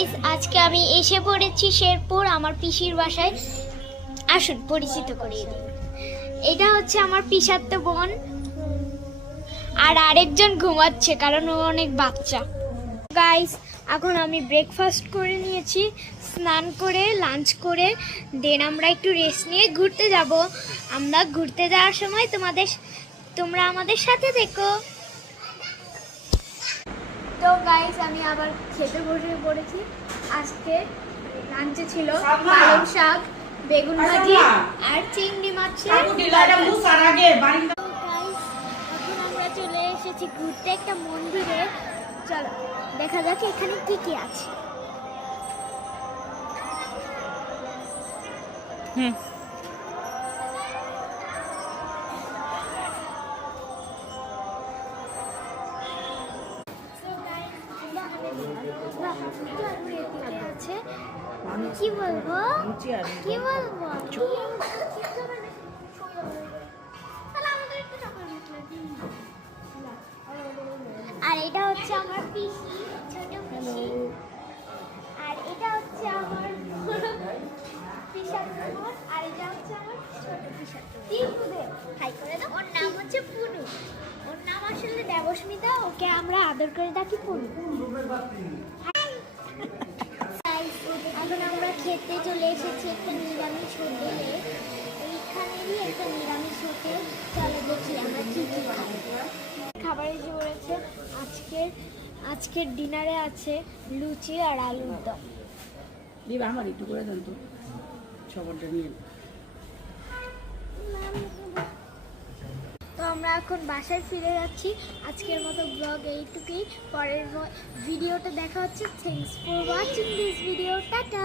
Guys, আজকে আমি এসে পড়েছি শেরপুর আমার পিসির বাসায়। আসুন পরিচিত করিয়ে দিই। এটা হচ্ছে আমার পিসাত্তো বোন, আর আরেকজন ঘুমাচ্ছে কারণ ও অনেক বাচ্চা। গাইস, এখন আমি ব্রেকফাস্ট করে নিয়েছি, স্নান করে লাঞ্চ করে দেন আমরা একটু রেস্ট নিয়ে ঘুরতে যাব। আমরা ঘুরতে যাওয়ার সময় তোমরা আমাদের সাথে দেখো। তো গাইস, আমি আবার খেতে বসে পড়েছি। আজকে লাঞ্চে ছিল পালং শাক, বেগুন ভাজি আর চিংড়ি মাছের। এখন আমরা চলে এসেছি ঘুরতে একটা মন্দিরে। চলো দেখা যাক এখানে কি কি আছে। আছে কি বলবো কি বলবো আর এটা হচ্ছে আমার পিসি, ছোট পিসি। আর এটা হচ্ছে আমার পিসাতো বোন, আর এটা হচ্ছে আমার ছোট পিসাতো বোন। হাই করে দাও। ওর নাম হচ্ছে পুনু। ওর নাম আসলে দেবস্মিতা, ওকে আমরা আদর করে ডাকি পুনু। এখন আমরা খেতে চলে এসেছি একটা নিরামিষ হোটেলে। এইখানেরই একটা নিরামিষ হোটেল। চলো দেখি আমরা কি কি খাই। খাবার এসে পড়েছে। আজকের ডিনারে আছে লুচি আর আলুর দম। আমার একটু করে দেন তো সবারটা নিয়ে। তো আমরা এখন বাসায় ফিরে যাচ্ছি। আজকের মতো ব্লগ এইটুকুই। পরের ভিডিওটা দেখা হচ্ছে। Thanks for watching this video. Tata.